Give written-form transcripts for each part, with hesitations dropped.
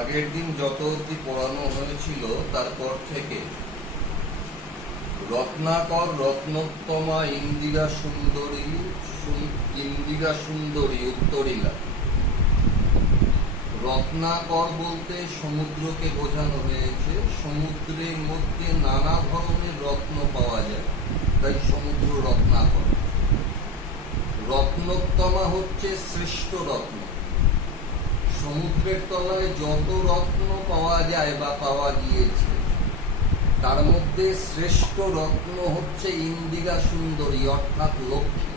আগের দিন যত অবধি পড়ানো হয়েছিল তারপর থেকে রত্নাকর, রত্নোত্তমা, ইন্দিরা সুন্দরী উত্তরীলা। রত্নাকর বলতে সমুদ্রকে বোঝানো হয়েছে। সমুদ্রের মধ্যে নানা ধরনের রত্ন পাওয়া যায়, তাই সমুদ্র রত্নাকর। রত্নোত্তমা হচ্ছে শ্রেষ্ঠ রত্ন। সমুদ্রের তলায় যত রত্ন পাওয়া যায় বা পাওয়া গিয়েছে তার মধ্যে শ্রেষ্ঠ রত্ন হচ্ছে ইন্দিরা সুন্দরী অর্থাৎ লক্ষ্মী।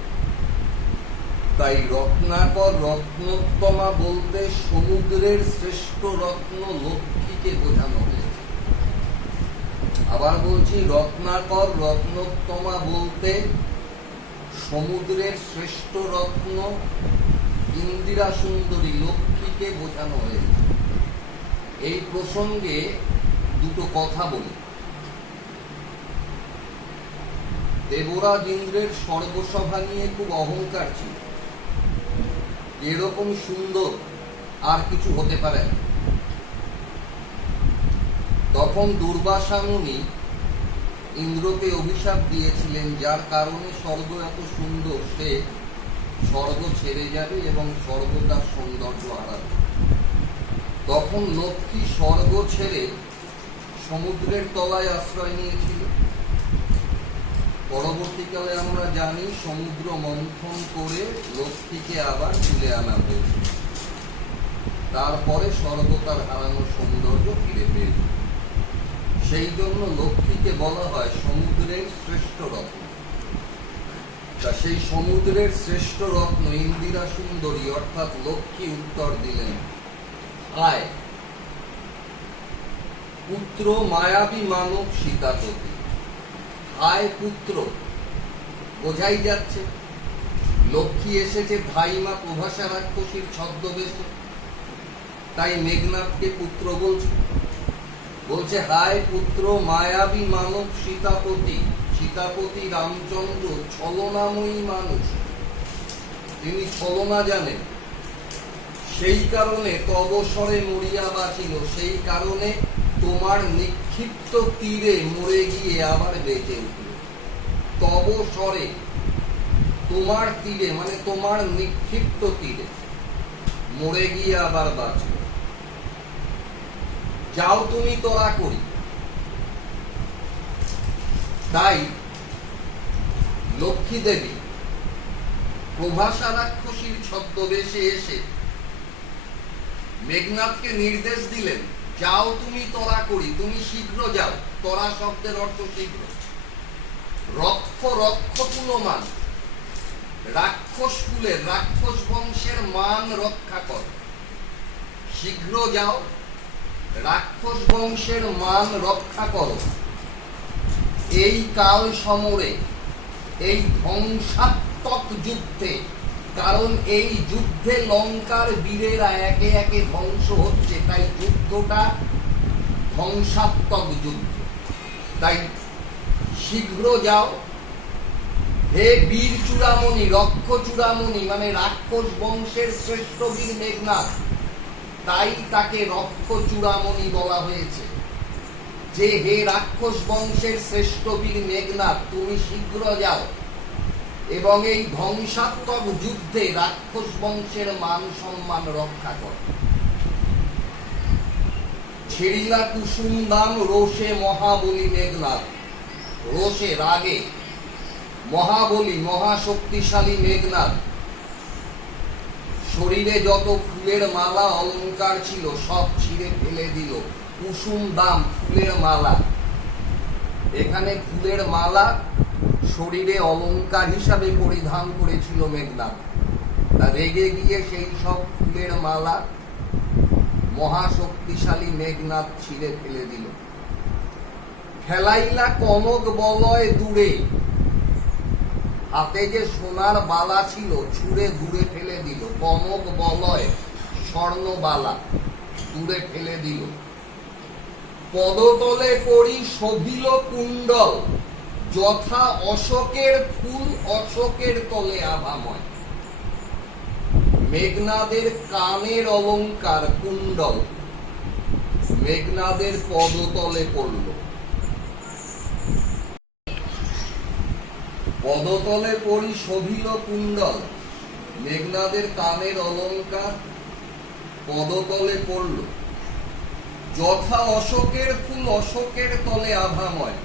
তাই রত্নাকর, রত্নোত্তমা বলতে সমুদ্রের শ্রেষ্ঠ রত্ন লক্ষ্মীকে বোঝানো হয়েছে। আবার বলছি, রত্নাকর, রত্নোত্তমা বলতে সমুদ্রের শ্রেষ্ঠ রত্ন ইন্দিরা সুন্দরী লক্ষ্মীকে বোঝানো হয়েছে। এই প্রসঙ্গে দুটো কথা বলি। দেবরাজ ইন্দ্রের স্বর্গসভা নিয়ে খুব অহংকার ছিল, এরকম সুন্দর আর কিছু হতে পারে না। তখন দুর্বাসা মুনি ইন্দ্রকে অভিশাপ দিয়েছিলেন, যার কারণে স্বর্গ এত সুন্দর, সে স্বর্গ ছেড়ে যাবে এবং স্বর্গ তার সৌন্দর্য হারাবে। তখন লক্ষ্মী স্বর্গ ছেড়ে সমুদ্রের তলায় আশ্রয় নিয়েছিল। পরবর্তীকালে আমরা জানি সমুদ্র মন্থন করে লক্ষ্মীকে আবার তুলে আনা হয়েছে। তারপরে স্বর্গ তার হারানো সৌন্দর্য ফিরে পেয়েছে। সেই জন্য লক্ষ্মীকে বলা হয় সমুদ্রের শ্রেষ্ঠ রত্ন। তা সেই সমুদ্রের শ্রেষ্ঠ রত্ন ইন্দিরা সুন্দরী অর্থাৎ লক্ষ্মী উত্তর দিলেন, আয় পুত্র মায়াবী মানব সীতাপতি। আয় পুত্র বোঝাই যাচ্ছে লক্ষ্মী এসেছে ধাইমা প্রভাসা রাক্ষসীর ছদ্মবেশে, তাই মেঘনাথকে পুত্র বলছে হায় পুত্র মায়াবী মানব সীতাপতি। সীতাপতি রামচন্দ্র ছলনাময়ী মানুষ, তিনি ছলনা জানেন। সেই কারণে তবসরে মরিয়া বাঁচিল, সেই কারণে তোমার নিক্ষিপ্ত তীরে মরে গিয়ে আবার বেঁচে উঠল। তবসরে, তোমার তীরে মানে তোমার নিক্ষিপ্ত তীরে মরে গিয়ে আবার বাঁচল। যাও তুমি তোরা করি। তাই লক্ষ্মী দেবী প্রভাসা রাক্ষসীর ছদ্মবেশে এসে মেঘনাথকে নির্দেশ দিলেন, যাও তুমি তোরা করি, তুমি শীঘ্র যাও। তোরা শব্দের অর্থ শীঘ্র। রক্ষ কুলমান, রাক্ষস কুলের, রাক্ষস বংশের মান রক্ষা কর। শীঘ্র যাও, রাক্ষস বংশের মান রক্ষা করো। এই কাল সমরে, এই ধ্বংসাত্মক যুদ্ধে, কারণ এই যুদ্ধে লঙ্কার বীরেরা একে একে ধ্বংস হচ্ছে, তাই যুদ্ধটা ধ্বংসাত্মক যুদ্ধ। তাই শীঘ্র যাও। হে বীর চূড়ামণি, রক্ষ চূড়ামণি মানে রাক্ষস বংশের শ্রেষ্ঠ বীর মেঘনাথ, তাই তাকে রক্ষ চূড়ামণি বলা হয়েছে। যে হে রাক্ষস বংশের শ্রেষ্ঠ বীর মেঘনাথ, তুমি শীঘ্র যাও এবং এই ধ্বংসাত্মক যুদ্ধে রাক্ষস বংশের মান সম্মান রক্ষা কর। ছেড়িলা কুসুম দাম রোষে মহাবলী মেঘনাথ। রোষে, রাগে মহাবলী, মহাশক্তিশালী মেঘনাথ শরীরে যত ফুলের মালা অলংকার ছিল সব ছিঁড়ে ফেলে দিল। কুসুম দাম ফুলের মালা, এখানে ফুলের মালা শরীরে অলংকার হিসাবে পরিধান করেছিল মেঘনাথ। তা রেগে গিয়ে সেই সব ফুলের মালা মহাশক্তিশালী মেঘনাথ ছিঁড়ে ফেলে দিল। ফেলাইলা কনক বলয় দূরে, হাতে যে সোনার বালা ছিল ছুঁড়ে দূরে ফেলে দিল। কনক বলয় স্বর্ণ বালা দূরে ফেলে দিল। পদতলে পড়ি শোভিল কুণ্ডল, যথা অশোকের ফুল অশোকের তলে আভাময়। মেঘনাদের কানের অলংকার কুণ্ডল, মেঘনাদের পদতলে পড়ল। পদতলে পড়ি শোভিল কুণ্ডল, মেঘনাদের কানের অলঙ্কার পদতলে পড়ল। যথা অশোকের ফুল অশোকের তলে আভাময়।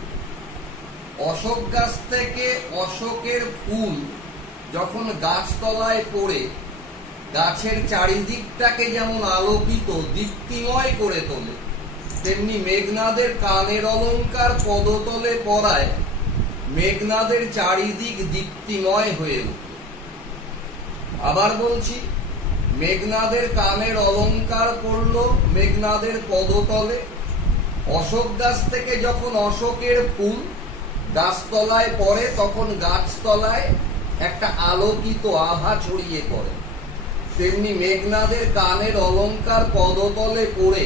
অশোক গাছ থেকে অশোকের ফুল যখন গাছতলায় পড়ে গাছের চারিদিকটাকে যেমন আলোকিত দীপ্তিময় করে তোলে, তেমনি মেঘনাদের কানের অলঙ্কার পদতলে পড়ায় মেঘনাদের চারিদিক দীপ্তিময় হয়ে উঠল। আবার বলছি, মেঘনাদের কানের অলঙ্কার পড়ল মেঘনাদের পদতলে। অশোক গাছ থেকে যখন অশোকের ফুল গাছতলায় পড়ে তখন গাছতলায় একটা আলোকিত আভা ছড়িয়ে পড়ে, তেমনি মেঘনাদের কানের অলঙ্কার পদতলে পড়ে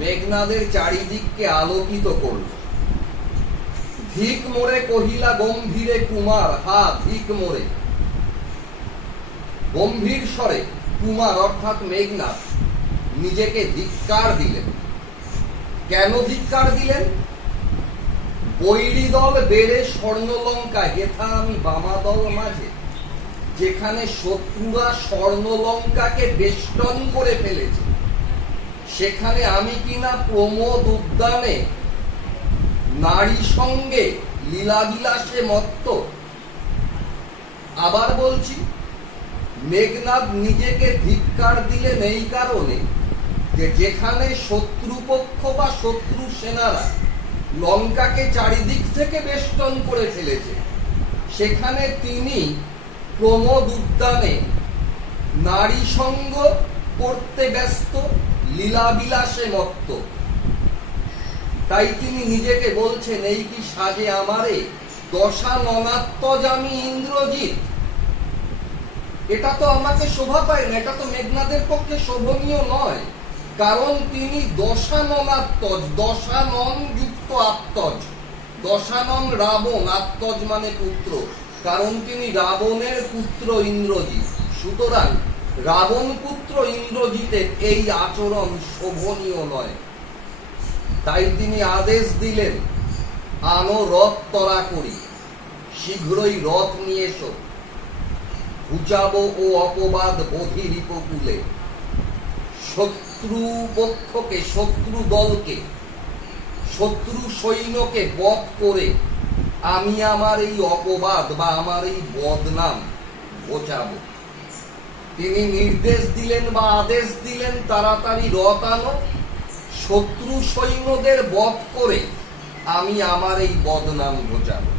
মেঘনাদের চারিদিককে আলোকিত করল। ধিক মোড়ে কহিলা গম্ভীরে কুমার, হা ধিক মোড়ে। গম্ভীর স্বরে কুমার অর্থাৎ মেঘনাদ নিজেকে ধিক্কার দিলেন। কেন ধিক্কার দিলেন? বৈরী দল বেড়ে স্বর্ণলঙ্কা হেথা আমি বামাদল মাঝে। যেখানে শত্রুরা স্বর্ণলঙ্কাকে বেষ্টন করে ফেলেছে, সেখানে আমি কিনা প্রমোদ উদ্যানে নারী সঙ্গে লীলাবিলাসে মত্ত। আবার বলছি, মেঘনাদ নিজেকে ধিক্কার দিলেন এই কারণে যে যেখানে শত্রুপক্ষ বা শত্রু সেনারা লঙ্কাকে চারিদিক থেকে বেষ্টন করে ফেলেছে, সেখানে তিনি প্রমোদ উদ্যানে নারী সঙ্গ করতে ব্যস্ত, লীলাবিলাসে মত্ত। তাই তিনি নিজেকে বলছেন, এই কি সাজে আমারে দশা ননাত্মজ আমি ইন্দ্রজিৎ। এটা তো আমাকে শোভা পায় না, এটা তো মেঘনাদের পক্ষে শোভনীয় নয়। কারণ তিনি দশাননাত্মজ, দশানন যুক্ত আত্মজ। দশানন রাবণ, আত্মজ মানে পুত্র, কারণ তিনি রাবণের পুত্র ইন্দ্রজিৎ। সুতরাং রাবণ পুত্র ইন্দ্রজিতের এই আচরণ শোভনীয় নয়। তাই তিনি আদেশ দিলেন, আনো রথ তরা করি, শীঘ্রই রথ নিয়ে এসো। ঘুচাবো ও অপবাদ অধীর উপকূলে। শত্রু পক্ষকে, শত্রু দলকে, শত্রু সৈন্যকে বধ করে আমি আমার এই অপবাদ বা আমার এই বদনাম ঘোচাবো। তিনি নির্দেশ দিলেন বা আদেশ দিলেন, তাড়াতাড়ি রথ আনো, শত্রু সৈন্যদের বধ করে আমি আমার এই বদনাম ঘোচাবো।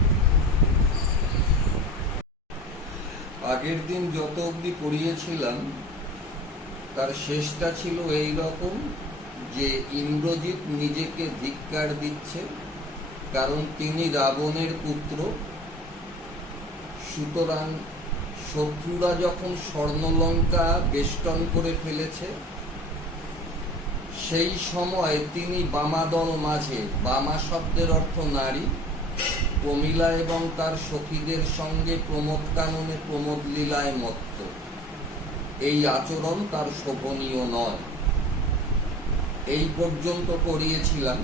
আগের দিন যত অবধি পড়িয়েছিলাম তার শেষটা ছিল এই রকম যে ইন্দ্রজিৎ নিজেকে ধিক্কার দিচ্ছে, কারণ তিনি রাবণের পুত্র। সুতরাং শত্রুরা যখন স্বর্ণলঙ্কা বেষ্টন করে ফেলেছে, সেই সময় তিনি বামাদল মাঝে, বামা শব্দের অর্থ নারী, প্রমীলা এবং তার সখীদের সঙ্গে প্রমোদ কাননে প্রমোদ লীলায় মত্ত। এই আচরণ তার শোভনীয় নয়। এই পর্যন্ত পড়িয়েছিলাম।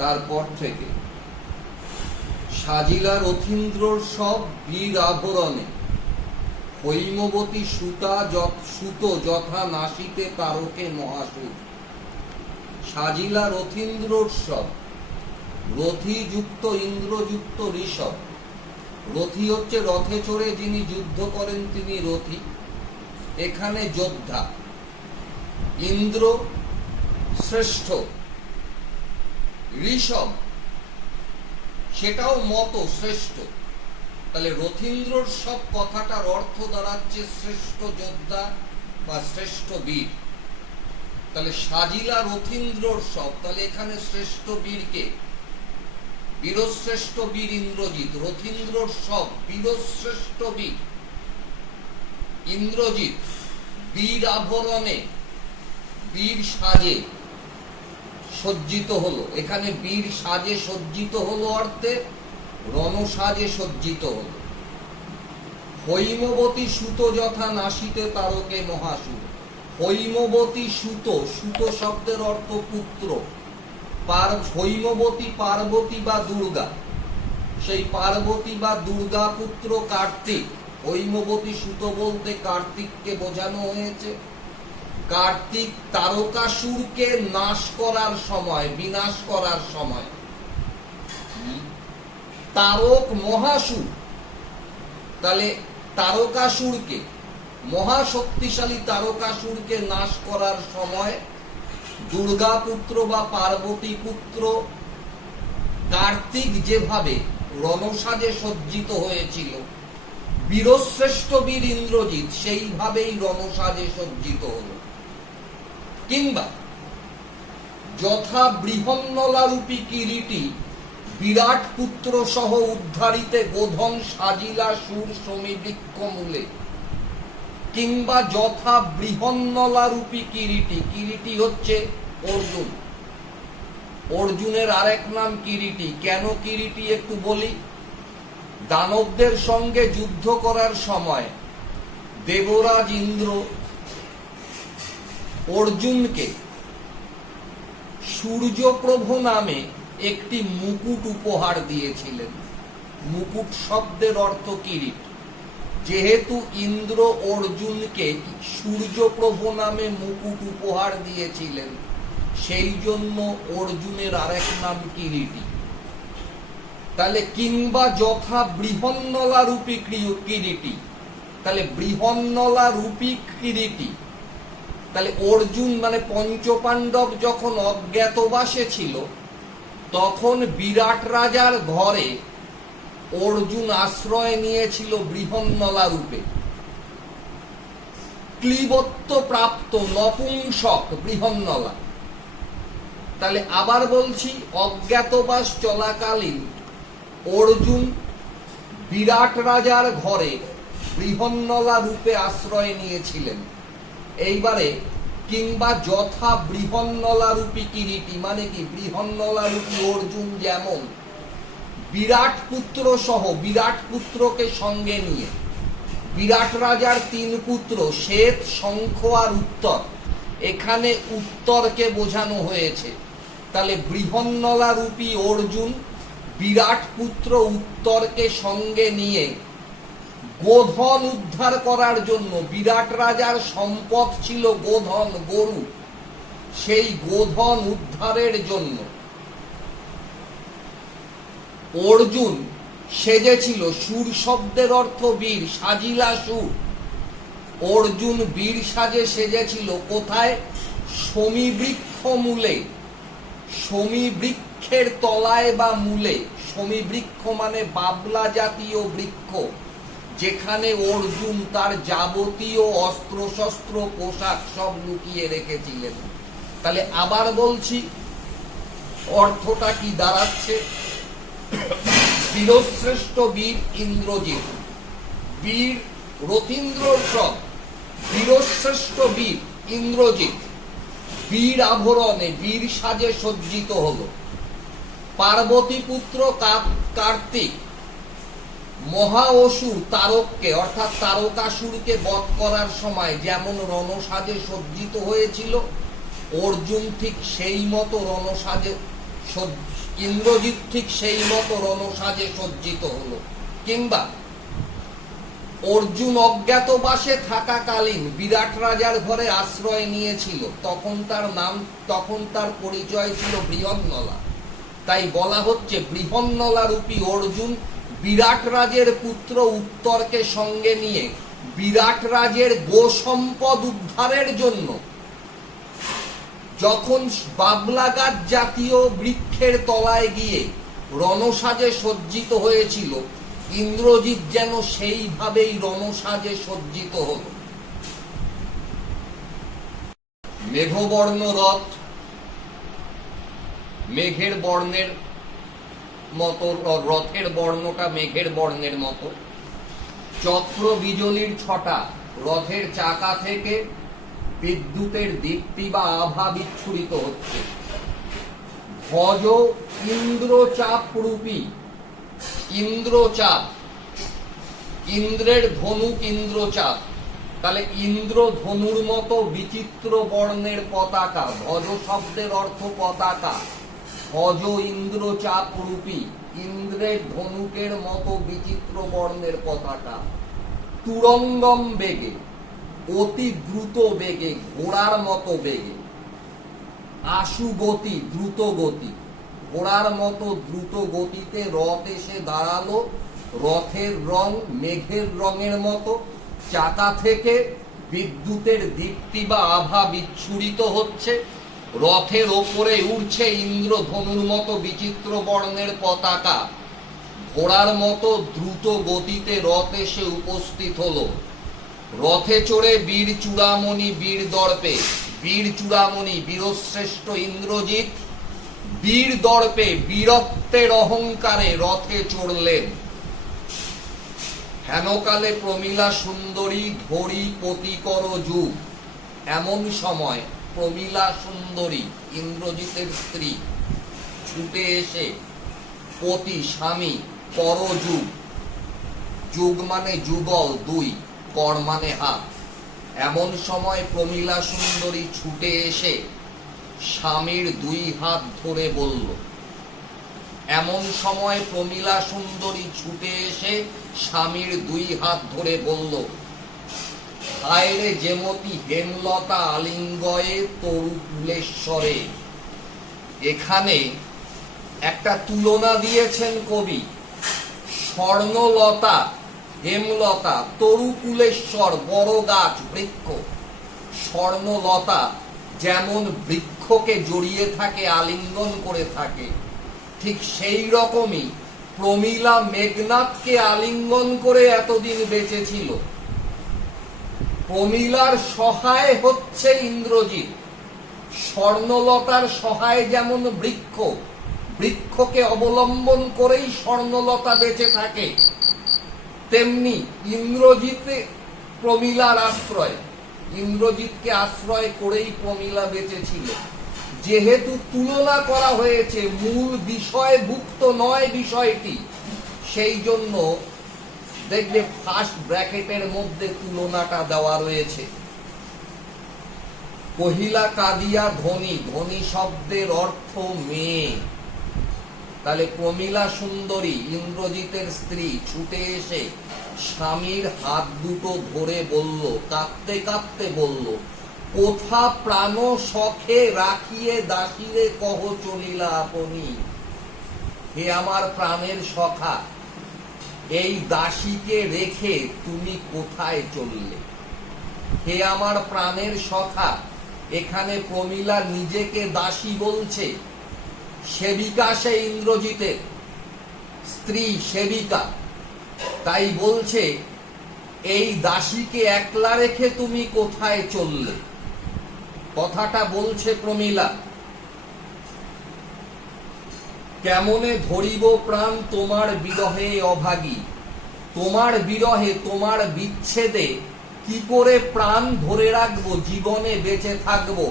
তারপর থেকে সাজিলা রথীন্দ্রর সব বীর আভরণে, হৈমবতী সুত যথা নাসিতে তারকে মহাসুর। সাজিলা রথীন্দ্রর সব, রথী যুক্ত ইন্দ্রযুক্ত ঋষভ। রথী হচ্ছে রথে চড়ে যিনি যুদ্ধ করেন তিনি রথী, এখানে যোদ্ধা। ইন্দ্র শ্রেষ্ঠ, ঋষভ সেটাও মত শ্রেষ্ঠ। তাহলে রথীন্দ্রর সব কথাটার অর্থ দাঁড়াচ্ছে শ্রেষ্ঠ যোদ্ধা বা শ্রেষ্ঠ বীর। তাহলে সাজিলা রথীন্দ্রর সব, তাহলে এখানে শ্রেষ্ঠ বীরকে, বীরশ্রেষ্ঠ বীর ইন্দ্রজিৎ। রথীন্দ্রর সব, বীরশ্রেষ্ঠ বীর ইন্দ্রজিৎ বীর আভরণে, বীর সাজে সজ্জিত হলো। এখানে বীর সাজে সজ্জিত হলো অর্থে রণসাজে সজ্জিত হলো। হৈমবতী সুত যথা নাসিতে তারকে মহাসুর। হৈমবতী সুত, সুত শব্দের অর্থ পুত্র, হৈমবতী পার্বতী বা দুর্গা, সেই পার্বতী বা দুর্গা পুত্র কার্তিক। হৈমবতী সুত বলতে কার্তিককে বোঝানো হয়েছে। কার্তিক তারকাসুরকে নাশ করার সময়, বিনাশ করার সময়, তারক মহাসুর, তাহলে তারকাসুরকে, মহাশক্তিশালী তারকাসুরকে নাশ করার সময় দুর্গা পুত্র বা পার্বতী পুত্র কার্তিক যেভাবে রণসাজে সজ্জিত হয়েছিল, বীরশ্রেষ্ঠ বীর ইন্দ্রজিৎ সেইভাবেই রণসাজে সজ্জিত হল। কিংবা যথা বৃহন্নলা রূপী কিরীটি বিরাট পুত্র সহ উদ্ধারিতে গোধন সাজিলা সুর সমীবৃক্ষ মূলে। কিংবা যথা বৃহন্নলা রূপী কিরীটি, কিরীটি হচ্ছে অর্জুন, অর্জুনের আরেক নাম কিরীটি। কেন কিরীটি একটু বলি। দানবদের সঙ্গে যুদ্ধ করার সময় দেবরাজ ইন্দ্র অর্জুনকে সূর্যপ্রভ নামে একটি মুকুট উপহার দিয়েছিলেন। মুকুট শব্দের অর্থ কিরীট। যেহেতু ইন্দ্র অর্জুনকে সূর্যপ্রভ নামে মুকুট উপহার দিয়েছিলেন, সেই জন্য অর্জুনের আরেক নাম কিরীটি। তাহলে কিংবা যথা বৃহন্নলা রূপী কিরীটি, তাহলে বৃহন্নলা রূপী কিরীটি, তাহলে অর্জুন মানে পঞ্চপাণ্ডব যখন অজ্ঞাতবাসে ছিল, তখন বিরাট রাজার ঘরে অর্জুন আশ্রয় নিয়েছিল বৃহন্নলা রূপে। ক্লীবত্ব প্রাপ্ত নপুংসক বৃহন্নলা। তাহলে আবার বলছি, অজ্ঞাতবাস চলাকালীন অর্জুন বিরাট রাজার ঘরে বৃহন্নলা রূপে আশ্রয় নিয়েছিলেন। এইবারে কিংবা যথা বৃহন্নলা রূপী কিরীটি মানে কি, বৃহন্নলা রূপী অর্জুন যেমন বিরাট পুত্র সহ, বিরাট পুত্রকে সঙ্গে নিয়ে, বিরাট রাজার তিন পুত্র শ্বেত, শঙ্খ আর উত্তর, এখানে উত্তরকে বোঝানো হয়েছে। তাহলে বৃহন্নলা রূপী অর্জুন বিরাট পুত্র উত্তরকে সঙ্গে নিয়ে গোধন উদ্ধার করার জন্য, বিরাট রাজার সম্পদ ছিল গোধন, গরু, সেই গোধন উদ্ধারের জন্য অর্জুন সেজেছিল। সুর শব্দের অর্থ বীর, সাজিলা সুর। অর্জুন বীর সাজে সেজেছিল কোথায়? সমীবৃক্ষ মূলে, সমীবৃক্ষের তলায় বা মূলে। সমীবৃক্ষ মানে বাবলা জাতীয় বৃক্ষ, যেখানে অর্জুন তার যাবতীয় অস্ত্র শস্ত্র পোশাক সব লুকিয়ে রেখেছিলেন। তাহলে আবার বলছি, অর্থটা কি দাঁড়াচ্ছে? বীরশ্রেষ্ঠ বীর ইন্দ্রজিৎ, বীর রথীন্দ্রর সব, বীরশ্রেষ্ঠ বীর ইন্দ্রজিৎ বীর আভরণে, বীর সাজে সজ্জিত হলো। পার্বতী পুত্র কার্তিক মহা অসুর তারককে, অর্থাৎ তারকাসুরকে বধ করার সময় যেমন রণসাজে সজ্জিত হয়েছিল, অর্জুন ঠিক সেই মতো রণসাজে, ইন্দ্রজিৎ ঠিক সেই মতো রণসাজে সজ্জিত হলো। কিংবা অর্জুন অজ্ঞাতবাসে থাকাকালীন বিরাট রাজার ঘরে আশ্রয় নিয়েছিল, তখন তার পরিচয় ছিল বৃহন্নলা। তাই বলা হচ্ছে বৃহন্নলা রূপী অর্জুন বিরাট রাজের পুত্র উত্তরকে সঙ্গে নিয়ে বিরাট রাজের গো সম্পদ উদ্ধারের জন্য যখন বাবলাগাছ জাতীয় বৃক্ষের তলায় গিয়ে রণসাজে সজ্জিত হয়েছিল, ইন্দ্রজিৎ যেন সেইভাবেই রণসাজে সজ্জিত হল। মেঘবর্ণ রথ, মেঘের বর্ণের মতো, রথের বর্ণটা মেঘের বর্ণের মতো। চক্র বিজলীর ছটা, রথের চাকা থেকে বিদ্যুতের দীপ্তি বা আভা বিচ্ছুরিত হচ্ছে। ধ্বজ ইন্দ্রচাপ রূপী, ইন্দ্রচাপ, ইন্দ্রের ধনুক ইন্দ্রচাপ, তাহলে ইন্দ্র ধনুর মতো বিচিত্র বর্ণের পতাকা, ধ্বজ শব্দের অর্থ পতাকা, ধ্বজ ইন্দ্র চাপ রূপী, ইন্দ্রের ধনুকের মতো বিচিত্র বর্ণের পতাকা, তুরঙ্গম বেগে, অতি দ্রুত বেগে, ঘোড়ার মতো বেগে, আশু গতি, দ্রুত গতি, ঘোড়ার মতো দ্রুত গতিতে রথ এসে দাঁড়ালো। রথের রং মেঘের রঙের মতো, চাকা থেকে বিদ্যুতের দীপ্তি বা আভা বিচ্ছুরিত হচ্ছে। রথের ওপরে উড়ছে ইন্দ্রধনুর মতো বিচিত্র বর্ণের পতাকা। ঘোড়ার মতো দ্রুত গতিতে রথ এসে উপস্থিত হলো। রথে চড়ে বীর চূড়ামণি বীর দর্পে, বীর চূড়ামণি বীরশ্রেষ্ঠ ইন্দ্রজিৎ বীর দর্পে বীরত্বের অহংকারে রথে চড়লেন। হেনকালে প্রমীলা সুন্দরী ধরি পতিকর যুগ। এমন সময় প্রমীলা সুন্দরী ইন্দ্রজিতের স্ত্রী ছুটে এসে পতি স্বামী কর যুগ, যুগ মানে যুগল দুই, কর মানে হাত। এমন সময় প্রমীলা সুন্দরী ছুটে এসে স্বামীর দুই হাত ধরে বলল, এমন সময় প্রমীলা সুন্দরী ছুটে এসে স্বামীর দুই হাত ধরে বলল, হায় রে যেমতি হেমলতা আলিঙ্গয়ে তরু কুলেশ্বরে। এখানে একটা তুলনা দিয়েছেন কবি। স্বর্ণলতা, হেমলতা, তরুকুলেশ্বর বড় গাছ বৃক্ষ। স্বর্ণলতা যেমন বৃক্ষকে জড়িয়ে থাকে, আলিঙ্গন করে থাকে, ঠিক সেই রকমই প্রমীলা মেঘনাথকে আলিঙ্গন করে এতদিন বেঁচে ছিল। প্রমীলার সহায় হচ্ছে ইন্দ্রজিৎ। স্বর্ণলতার সহায় যেমন বৃক্ষ, বৃক্ষকে অবলম্বন করেই স্বর্ণলতা বেঁচে থাকে, তেমনি ইন্দ্রজিতে প্রমীলার আশ্রয়, ইন্দ্রজিৎকে আশ্রয় করেই প্রমীলা বেঁচে ছিল। যেহেতু তুলনা করা হয়েছে, মূল বিষয়ভুক্ত নয় বিষয়টি, সেই জন্য দেখবে ফার্স্ট ব্র্যাকেটের মধ্যে তুলনাটা দেওয়া রয়েছে। কহিলা কাদিয়া ধনী, ধনী শব্দের অর্থ মেয়ে। তাহলে প্রমীলা সুন্দরী ইন্দ্রজিতের স্ত্রী ছুটে এসে স্বামীর হাত দুটো ধরে বলল, কাঁদতে কাঁদতে বলল, কোথা প্রাণ শখে রাখিয়ে দাসীরে কহ চলিলা আপনি। হে আমার প্রাণের সখা, এই দাসীকে রেখে তুমি কোথায় চললে। হে আমার প্রাণের সখা, এখানে প্রমীলা নিজেকে দাসী বলছে। সেবিকা সে ইন্দ্রজিতের স্ত্রী, সেবিকা, তাই বলছে এই দাসীকে একলা রেখে তুমি কোথায় চললে। কথাটা বলছে প্রমীলা। কেমনে ধরিব প্রাণ তোমার বিরহে অভাগী। তোমার বিরহে, তোমার বিচ্ছেদে কি করে প্রাণ ধরে রাখবো, জীবনে বেঁচে থাকবো।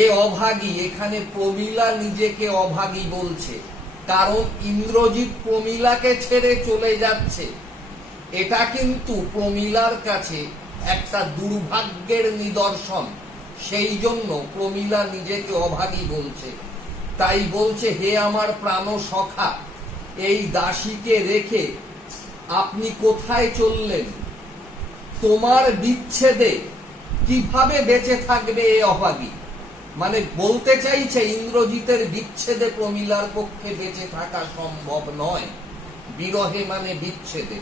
এ অভাগী, এখানে প্রমীলা নিজেকে অভাগী বলছে, কারণ ইন্দ্রজিৎ প্রমীলাকে ছেড়ে চলে যাচ্ছে। এটা কিন্তু প্রমীলার কাছে একটা দুর্ভাগ্যের নিদর্শন, সেই জন্য প্রমীলা নিজেকে অভাগী বলছে। তাই বলছে, হে আমার প্রাণ সখা, এই দাসীকে রেখে আপনি কোথায় চললেন। তোমার বিচ্ছেদে কিভাবে বেঁচে থাকবে এ অভাগী। মানে বলতে চাইছে ইন্দ্রজিতের বিচ্ছেদে প্রমীলার পক্ষে বেঁচে থাকা সম্ভব নয়। বিরহে মানে বিচ্ছেদে।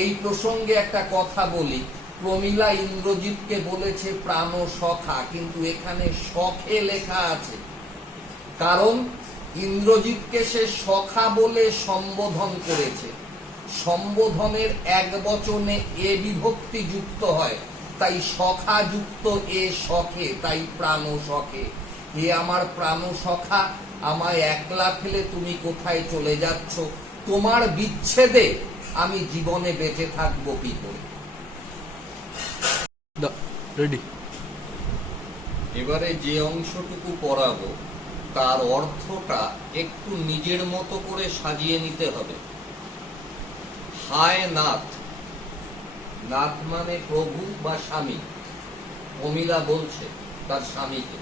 এই প্রসঙ্গে একটা কথা বলি, প্রমীলা ইন্দ্রজিৎকে বলেছে প্রাণ সখা, কিন্তু এখানে শখে লেখা আছে, কারণ ইন্দ্রজিৎকে সে সখা বলে সম্বোধন করেছে। সম্বোধনের এক বচনে এ বিভক্তি যুক্ত হয়, তাই সখা যুক্ত এ শখে, তাই প্রাণ শখে। হে আমার প্রাণ সখা, আমায় একলা ফেলে তুমি কোথায় চলে যাচ্ছ। তোমার বিচ্ছেদে আমি জীবনে বেঁচে থাকবো কি করে। এবারে যে অংশটুকু পড়াবো তার অর্থটা একটু নিজের মতো করে সাজিয়ে নিতে হবে। হায় নাথ, নাথ মানে প্রভু বা স্বামী। প্রমীলা বলছে তার স্বামীকে,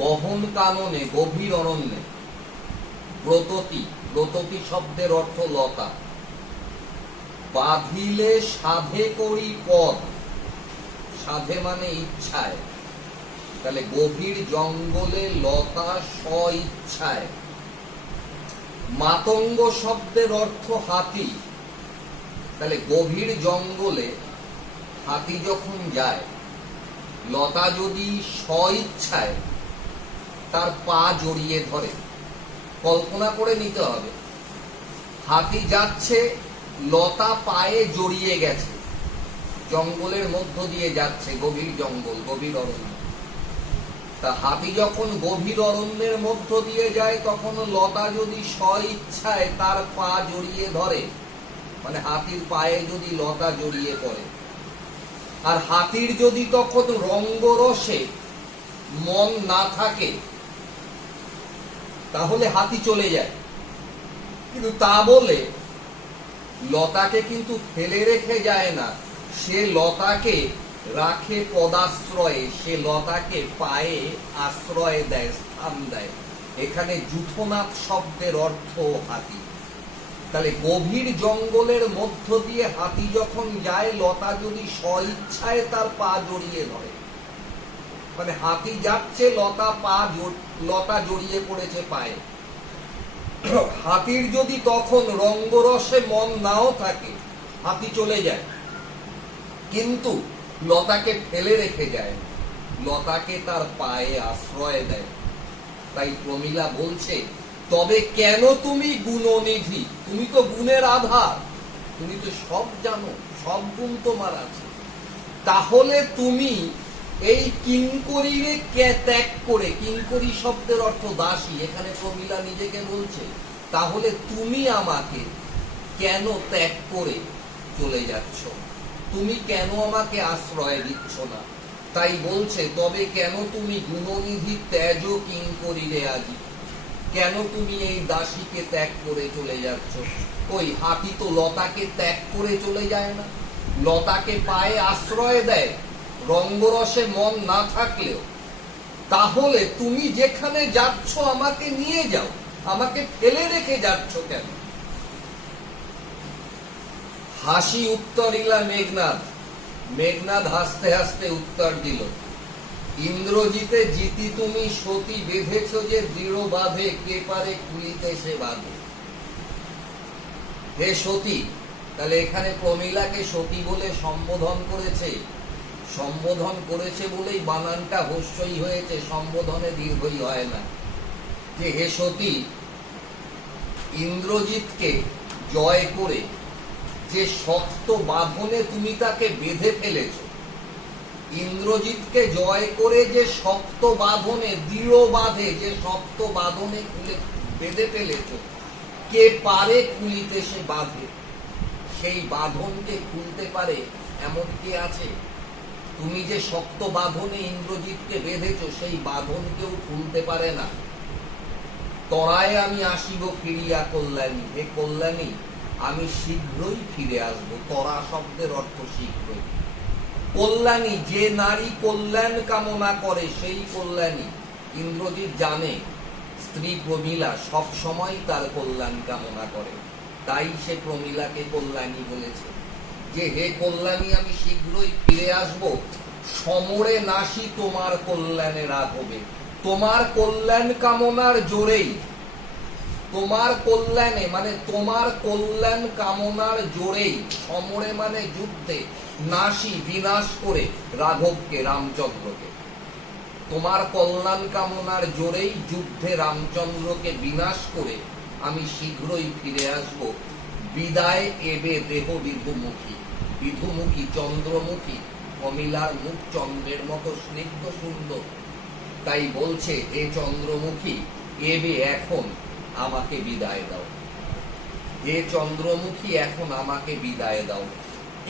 গহন কাননে গভীর অরণ্যে, ব্রততী, ব্রততী শব্দের অর্থ লতা, বাঁধিলে সাধে করি পদ, সাধে মানে ইচ্ছায়, তাহলে গভীর জঙ্গলে লতা স্ব ইচ্ছায়। মাতঙ্গ শব্দের অর্থ হাতি, তাহলে গভীর জঙ্গলে হাতি যখন যায়, লতা যদি স্ব ইচ্ছায় তার পা জড়িয়ে ধরে, কল্পনা করে নিতে হবে হাতি যাচ্ছে, লতা পায়ে জড়িয়ে গেছে, জঙ্গলের মধ্য দিয়ে যাচ্ছে, গভীর জঙ্গল, গভীর অরণ্য। তা হাতি যখন গভীর অরণ্যের মধ্য দিয়ে যায়, তখন লতা যদি স্ব ইচ্ছায় তার পা জড়িয়ে ধরে, মানে হাতির পায়ে যদি লতা জড়িয়ে পড়ে, আর হাতির যদি তখন রঙ্গরসে মন না থাকে, তাহলে হাতি চলে যায়। কিন্তু তা বলে লতাকে কিন্তু ফেলে রেখে যায় না, সে লতাকে রাখে পদাশ্রয়ে, সে লতাকে পায়ে আশ্রয় দেয়, স্থান দেয়। এখানে যূথনাথ শব্দের অর্থ হাতি। তাহলে গভীর জঙ্গলের মধ্য দিয়ে হাতি যখন যায়, লতা যদি স্বইচ্ছায় তার পা জড়িয়ে ধরে, মানে হাতি যাচ্ছে, লতা জড়িয়ে পড়েছে পায়ে। হাতির যদি তখন রঙ্গরসে মন নাও থাকে, হাতি চলে যায়, কিন্তু লতাকে ফেলে রেখে যায়, লতাকে তার পায়ে আশ্রয় দেয়। তাই প্রমীলা বলছে, তবে কেন তুমি গুণনিধি, তুমি তো গুণের আধার, তুমি তো সব জানো, সব গুণ তোমার আছে, তাহলে তুমি এই কিঙ্করীরে কে ত্যাগ করে, কিঙ্করী শব্দের অর্থ দাসী, এখানে প্রমীলা নিজেকে বলছে, তাহলে তুমি আমাকে কেন ত্যাগ করে চলে যাচ্ছ, তুমি কেন আমাকে আশ্রয় দিচ্ছ না? তাই বলছে, তবে কেন তুমি গুণনিধি ত্যাজ কিঙ্করীরে আজি, কেন তুমি এই দাসীকে ত্যাগ করে চলে যাচ্ছ? ওই হাতি তো লতাকে ত্যাগ করে চলে যায় না, লতাকে পায়ে আশ্রয় দেয়, রঙ্গরসে মন না থাকলেও। তাহলে তুমি যেখানে যাচ্ছ আমাকে নিয়ে যাও, আমাকে ফেলে রেখে যাচ্ছ কেন? হাসি উত্তরিলা মেঘনাদ, মেঘনাদ হাসতে হাসতে উত্তর দিল, ইন্দ্রজিতে জিতি তুমি সতী বেঁধেছ যে দৃঢ় বাঁধে, কে পারে খুলিতে সে বাঁধে। হে সতী, তাহলে এখানে প্রমীলাকে সতী বলে সম্বোধন করেছে, সম্বোধন করেছে বলেই বানানটা হস্যই হয়েছে, সম্বোধনে দীর্ঘই হয় না। যে হে সতী, ইন্দ্রজিৎকে জয় করে যে শক্ত বাঁধনে তুমি তাকে বেঁধে ফেলেছ, ইন্দ্রজিৎকে জয় করে যে শক্ত বাঁধনে, দৃঢ় বাঁধে যে শক্ত বাঁধনে বেঁধে ফেলেছ, কে পারে খুলিতে সে বাঁধে, সেই বাঁধনকে খুলতে পারে এমন কে আছে? তুমি যে শক্ত বাঁধনে ইন্দ্রজিৎকে বেঁধেছ, সেই বাঁধন কেউ খুলতে পারে না। তরায় আমি আসিব ফিরিয়া কল্যাণী, হে কল্যাণী, আমি শীঘ্রই ফিরে আসব। তরা শব্দের অর্থ শীঘ্রই। কল্যাণী, যে নারী কল্যাণ কামনা করে সেই কল্যাণী। ইন্দ্রজিৎ জানে স্ত্রী প্রমীলা সব সময় তার কল্যাণ কামনা করে, তাই সে প্রমীলাকে কল্যাণী বলেছে। যে হে কল্যাণী, আমি শীঘ্রই ফিরে আসব, সমরে নাসি তোমার কল্যাণে রাঘবে। তোমার কল্যাণ কামনার জোরেই, তোমার কল্যাণে মানে তোমার কল্যাণ কামনার জোরেই, সমরে মানে যুদ্ধে, নাসি বিনাশ করে, রাঘবকে রামচন্দ্রকে। তোমার কল্যাণ কামনার জোরেই যুদ্ধে রামচন্দ্রকে বিনাশ করে আমি শীঘ্রই ফিরে আসব। বিদায় এবে দেহ বিধুমুখী, বিধুমুখী চন্দ্রমুখী, অমিলার মুখ চন্দ্রের মতো স্নিগ্ধ সুন্দর। তাই বলছে, হে চন্দ্রমুখী, এবে এখন আমাকে বিদায় দাও, হে চন্দ্রমুখী, এখন আমাকে বিদায় দাও।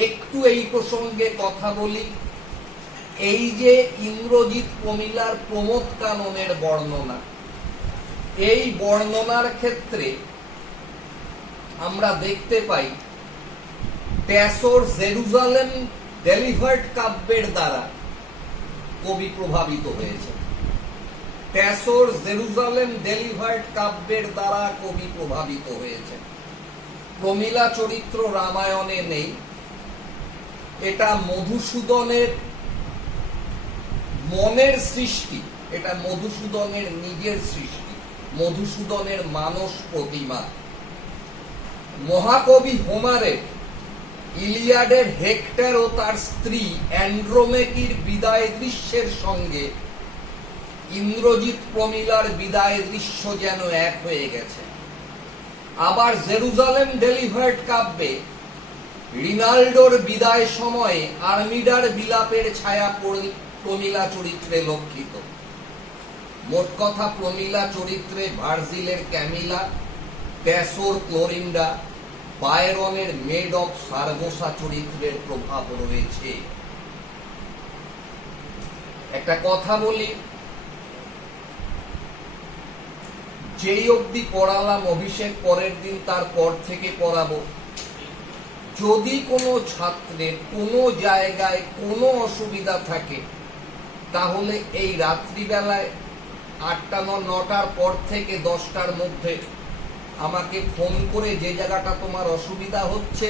একটু এই প্রসঙ্গে কথা বলি। এই যে ইন্দ্রজিৎ প্রমীলার প্রমোদ কাননের বর্ণনা, এই বর্ণনার ক্ষেত্রে আমরা দেখতে পাই ট্যাসোর জেরুজালেম ডেলিভার্ড কাব্যের দ্বারা কবি প্রভাবিত হয়েছে। ট্যাসোর জেরুজালেম ডেলিভার্ড কাব্যের দ্বারা কবি প্রভাবিত হয়েছে। প্রমীলা চরিত্র রামায়ণে নেই, এটা মধুসূদনের মনের সৃষ্টি, এটা মধুসূদনের নিজের সৃষ্টি, মধুসূদনের মানস প্রতিমা। মহাকবি হোমারের ইলিয়াডের হেক্টর ও তার স্ত্রী অ্যান্ড্রোমেকির বিদায় দৃশ্যের সঙ্গে ইন্দ্রজিৎ প্রমীলার বিদায় দৃশ্য যেন এক হয়ে গেছে। আবার জেরুজালেম ডেলিভার্ড কাব্যে রিনাল্ডোর বিদায় সময়ে আর্মিডার বিলাপের ছায়া প্রমীলা চরিত্রে লক্ষিত। মোট কথা, প্রমীলা চরিত্রে ভার্জিলের ক্যামিলা, ট্যাসোর ক্লোরিন্ডা, বায়রনের মেড অফ সারগোসা চরিত্রের প্রভাব রয়েছে। একটা কথা বলি, যেই অবধি পড়ালাম অভিষেক, পরের দিন তার পর থেকে পড়াবো। যদি কোনো ছাত্রের কোনো জায়গায় কোনো অসুবিধা থাকে, তাহলে এই রাত্রিবেলায় 8টা 9টার পর থেকে 10টার মধ্যে আমাকে ফোন করে যে জায়গাটা তোমার অসুবিধা হচ্ছে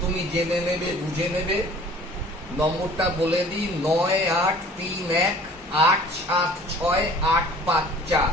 তুমি জেনে নেবে, বুঝে নেবে। নম্বরটা বলে দিই, 9831876854।